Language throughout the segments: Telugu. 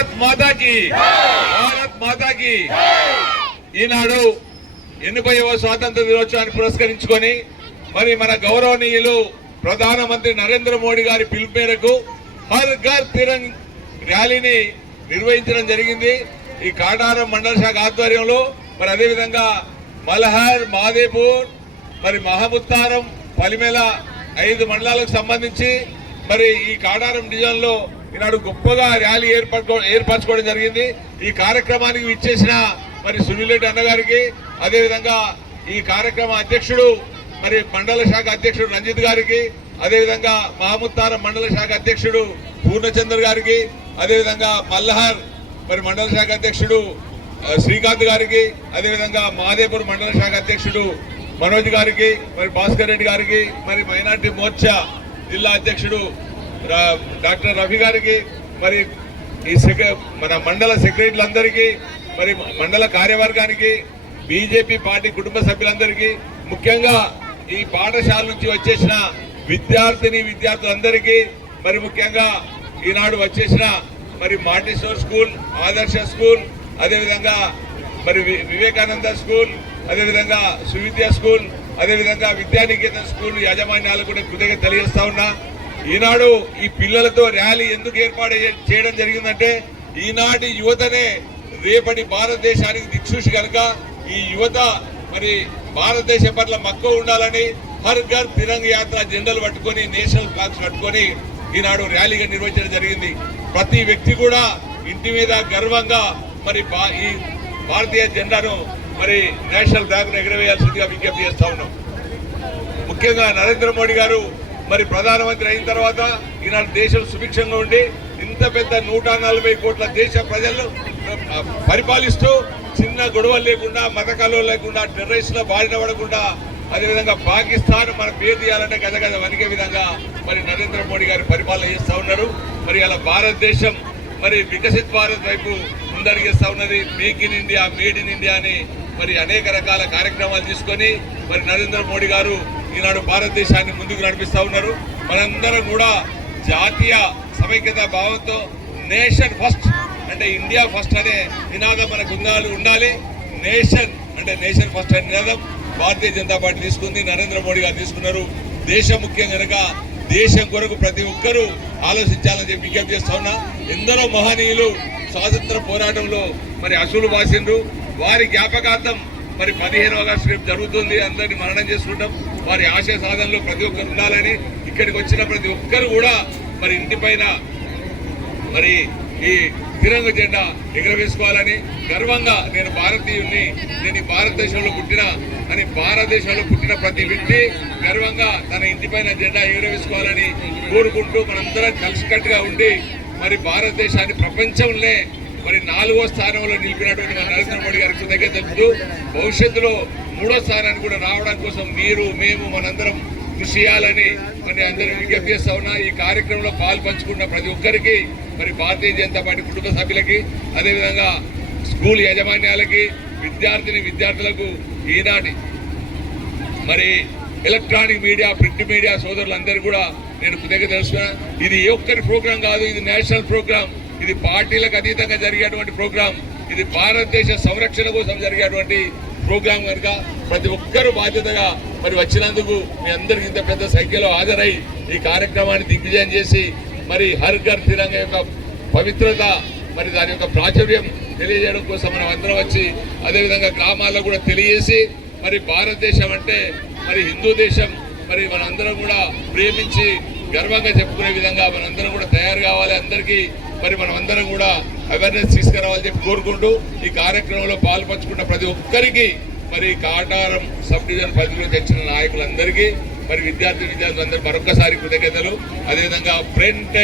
భారత్ మాతాకి భారత్ మాతాకి ఈనాడు 80వ స్వాతంత్ర దినోత్సవాన్ని పురస్కరించుకొని మరి మన గౌరవనీయులు ప్రధానమంత్రి నరేంద్ర మోడీ గారి పిలుపు మేరకు హర్ ఘర్ తిరంగ్ ర్యాలీని నిర్వహించడం జరిగింది. ఈ కాటారం మండల శాఖ ఆధ్వర్యంలో మరి అదేవిధంగా మల్హర్, మాదేపూర్, మరి మహముత్తారం, పలిమేల 5 మండలాలకు సంబంధించి మరి ఈ కాటారం డివిజన్ లో ఈనాడు గొప్పగా ర్యాలీ ఏర్పరచుకోవడం జరిగింది. ఈ కార్యక్రమానికి విచ్చేసిన మరి సునీల్ రెడ్డి అన్నగారికి, అదేవిధంగా ఈ కార్యక్రమ అధ్యక్షుడు మరి మండల శాఖ అధ్యక్షుడు రంజిత్ గారికి, అదేవిధంగా మహముత్తారం మండల శాఖ అధ్యక్షుడు పూర్ణచంద్ర గారికి, అదేవిధంగా మల్హర్ మరి మండల శాఖ అధ్యక్షుడు శ్రీకాంత్ గారికి, అదేవిధంగా మాదేపూర్ మండల శాఖ అధ్యక్షుడు మనోజ్ గారికి, మరి భాస్కర్ రెడ్డి గారికి, మరి మైనార్టీ మోర్చా జిల్లా అధ్యక్షుడు డాక్టర్ రఫీ గారికి, మరి ఈ మన మండల సెక్రటరీలందరికీ, మరి మండల కార్యవర్గానికి, బీజేపీ పార్టీ కుటుంబ సభ్యులందరికీ, ముఖ్యంగా ఈ పాఠశాల నుంచి వచ్చేసిన విద్యార్థులందరికీ, మరి ముఖ్యంగా ఈనాడు వచ్చేసిన మరి మాంటిసోర్ స్కూల్, ఆదర్శ స్కూల్, అదేవిధంగా మరి వివేకానంద స్కూల్, అదేవిధంగా సువిద్య స్కూల్, అదేవిధంగా విద్యానికేతన్ స్కూల్ యాజమాన్యాలకు కూడా కృతజ్ఞత తెలియజేస్తా ఉన్నా. ఈనాడు ఈ పిల్లలతో ర్యాలీ ఎందుకు ఏర్పాటు చేయడం జరిగిందంటే ఈనాటి యువతనే రేపటి భారతదేశానికి దిక్సూచి కనుక ఈ యువత మరి భారతదేశం పట్ల మక్కువ ఉండాలని హర్ ఘర్ తిరంగ్ యాత్ర జెండాలు పట్టుకొని, నేషనల్ ఫ్లాగ్స్ పట్టుకొని ఈనాడు ర్యాలీగా నిర్వహించడం జరిగింది. ప్రతి వ్యక్తి కూడా ఇంటి మీద గర్వంగా మరి ఈ భారతీయ జెండాను మరి నేషనల్ ఫ్లాగ్ ను ఎగరవేయాల్సిందిగా విజ్ఞప్తి చేస్తా ఉన్నాం. ముఖ్యంగా నరేంద్ర మోడీ గారు మరి ప్రధానమంత్రి అయిన తర్వాత ఈనాడు దేశం సుభిక్షంగా ఉండి ఇంత పెద్ద 140 కోట్ల దేశ ప్రజలను పరిపాలిస్తూ చిన్న గొడవలు లేకుండా, మత కలవలు లేకుండా, టెర్రరిస్టుల బారిన పడకుండా, అదేవిధంగా పాకిస్తాన్ మన పేరు తీయాలంటే గద వణికే విధంగా మరి నరేంద్ర మోడీ గారు పరిపాలన చేస్తూ ఉన్నారు. మరి అలా భారతదేశం మరి వికసిత్ భారత్ వైపు ముందడిగేస్తా ఉన్నది. Make in India, made in India అని మరి అనేక రకాల కార్యక్రమాలు తీసుకొని మరి నరేంద్ర మోడీ గారు ఈనాడు భారతదేశాన్ని ముందుకు నడిపిస్తా ఉన్నారు. మనందరం కూడా జాతీయ సమైక్యత భావంతో నేషన్ ఫస్ట్ అంటే ఇండియా ఫస్ట్ అనే నినాదం మనకు ఉండాలి. నేషన్ అంటే నేషన్ ఫస్ట్ అనే నినాదం భారతీయ జనతా పార్టీ తీసుకుంది, నరేంద్ర మోడీ గారు తీసుకున్నారు. దేశం ముఖ్యం కనుక దేశం కొరకు ప్రతి ఒక్కరూ ఆలోచించాలని చెప్పి విజ్ఞప్తి చేస్తా ఉన్నా. ఎందరో మహనీయులు స్వాతంత్ర పోరాటంలో మరి అసూలు బాసిండ్రు. వారి జ్ఞాపకార్థం మరి 15వ ఆగస్టు రేపు జరుగుతుంది. అందరినీ మరణం చేసుకుంటాం. వారి ఆశయ సాధనలో ప్రతి ఒక్కరు ఉండాలని, ఇక్కడికి వచ్చిన ప్రతి ఒక్కరు కూడా మరి ఇంటి పైన మరి ఈ తిరంగ జెండా ఎగరవేసుకోవాలని, గర్వంగా నేను భారతీయుడిని, నేను ఈ భారతదేశంలో పుట్టిన ప్రతి వ్యక్తి గర్వంగా తన ఇంటి పైన జెండా ఎగరవేసుకోవాలని కోరుకుంటూ మనందరం కలిసికట్టుగా ఉండి మరి భారతదేశాన్ని ప్రపంచంలో మరి 4వ స్థానంలో నిలిపినటువంటి నరేంద్ర మోడీ గారికి కృతజ్ఞత తెలుపుతూ భవిష్యత్తులో 3వ స్థానానికి కూడా రావడం కోసం మీరు, మేము మనందరం కృషి చేయాలని మరి అందరూ విజ్ఞప్తి చేస్తా ఉన్నా. ఈ కార్యక్రమంలో పాల్పంచుకున్న ప్రతి ఒక్కరికి మరి భారతీయ జనతా పార్టీ కుటుంబ సభ్యులకి, అదేవిధంగా స్కూల్ యాజమాన్యాలకి, విద్యార్థులకు ఈనాటి మరి ఎలక్ట్రానిక్ మీడియా, ప్రింట్ మీడియా సోదరులందరూ కూడా నేను కృతజ్ఞత తెలుస్తున్నా. ఇది ఏ ఒక్కరి ప్రోగ్రాం కాదు, ఇది నేషనల్ ప్రోగ్రాం. ఇది పార్టీలకు అతీతంగా జరిగేటువంటి ప్రోగ్రాం. ఇది భారతదేశ సంరక్షణ కోసం జరిగేటువంటి ప్రోగ్రాం కనుక ప్రతి ఒక్కరూ బాధ్యతగా మరి వచ్చినందుకు మీ అందరికి ఇంత పెద్ద సంఖ్యలో హాజరై ఈ కార్యక్రమాన్ని దిగ్విజయం చేసి మరి హర్ ఘర్ తిరంగ యొక్క పవిత్రత మరి దాని యొక్క ప్రాచుర్యం తెలియజేయడం కోసం మనం అందరం వచ్చి, అదేవిధంగా గ్రామాల్లో కూడా తెలియజేసి మరి భారతదేశం అంటే మరి హిందూ దేశం, మరి మనందరం కూడా ప్రేమించి గర్వంగా చెప్పుకునే విధంగా మనందరం కూడా తయారు కావాలి. అందరికీ మరి మనం అందరం కూడా అవేర్నెస్ తీసుకురావాలని చెప్పి కోరుకుంటూ ఈ కార్యక్రమంలో పాల్పంచుకున్న ప్రతి ఒక్కరికి మరి కాటారం సబ్ డివిజన్ పరిధిలో తెచ్చిన నాయకులందరికీ మరి విద్యార్థులందరూ మరొకసారి కృతజ్ఞతలు. అదేవిధంగా ప్రింట్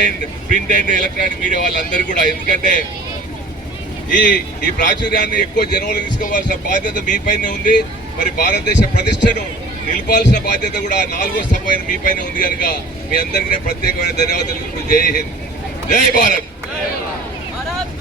అండ్ ఎలక్ట్రానిక్ మీడియా వాళ్ళందరూ కూడా, ఎందుకంటే ఈ ప్రాచుర్యాన్ని ఎక్కువ జనంలో తీసుకోవాల్సిన బాధ్యత మీపైనే ఉంది. మరి భారతదేశ ప్రతిష్టను నిలపాల్సిన బాధ్యత కూడా 4వ స్తంభమైన మీపైనే ఉంది కనుక మీ అందరికీ ప్రత్యేకమైన ధన్యవాదాలు. జై హింద్, జై భారత్.